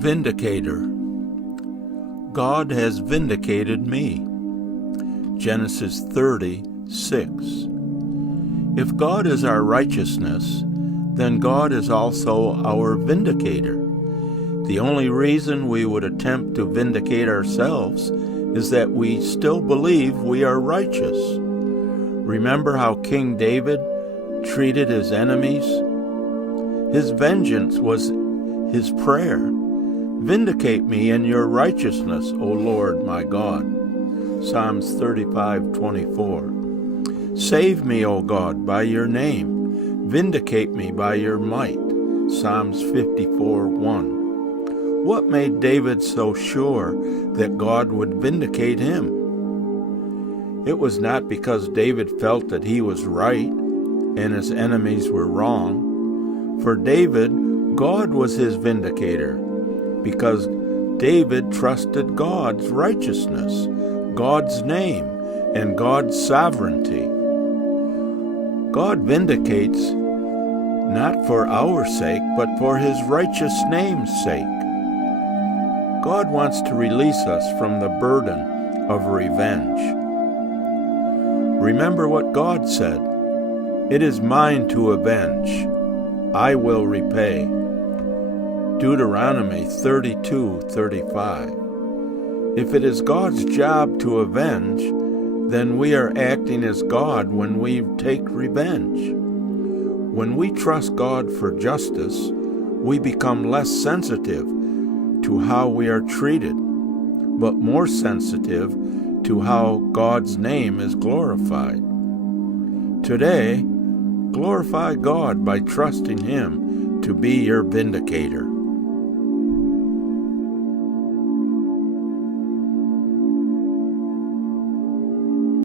Vindicator. God has vindicated me. Genesis 30:6. If God is our righteousness, then God is also our vindicator. The only reason we would attempt to vindicate ourselves is that we still believe we are righteous. Remember how King David treated his enemies? His vengeance was his prayer. Vindicate me in your righteousness, O Lord my God. Psalms 35:24. Save me, O God, by your name. Vindicate me by your might. Psalms 54:1. What made David so sure that God would vindicate him? It was not because David felt that he was right and his enemies were wrong. For David, God was his vindicator, because David trusted God's righteousness, God's name, and God's sovereignty. God vindicates not for our sake, but for his righteous name's sake. God wants to release us from the burden of revenge. Remember what God said, "It is mine to avenge. I will repay." Deuteronomy 32:35. If it is God's job to avenge, then we are acting as God when we take revenge. When we trust God for justice, we become less sensitive to how we are treated, but more sensitive to how God's name is glorified. Today, glorify God by trusting Him to be your vindicator.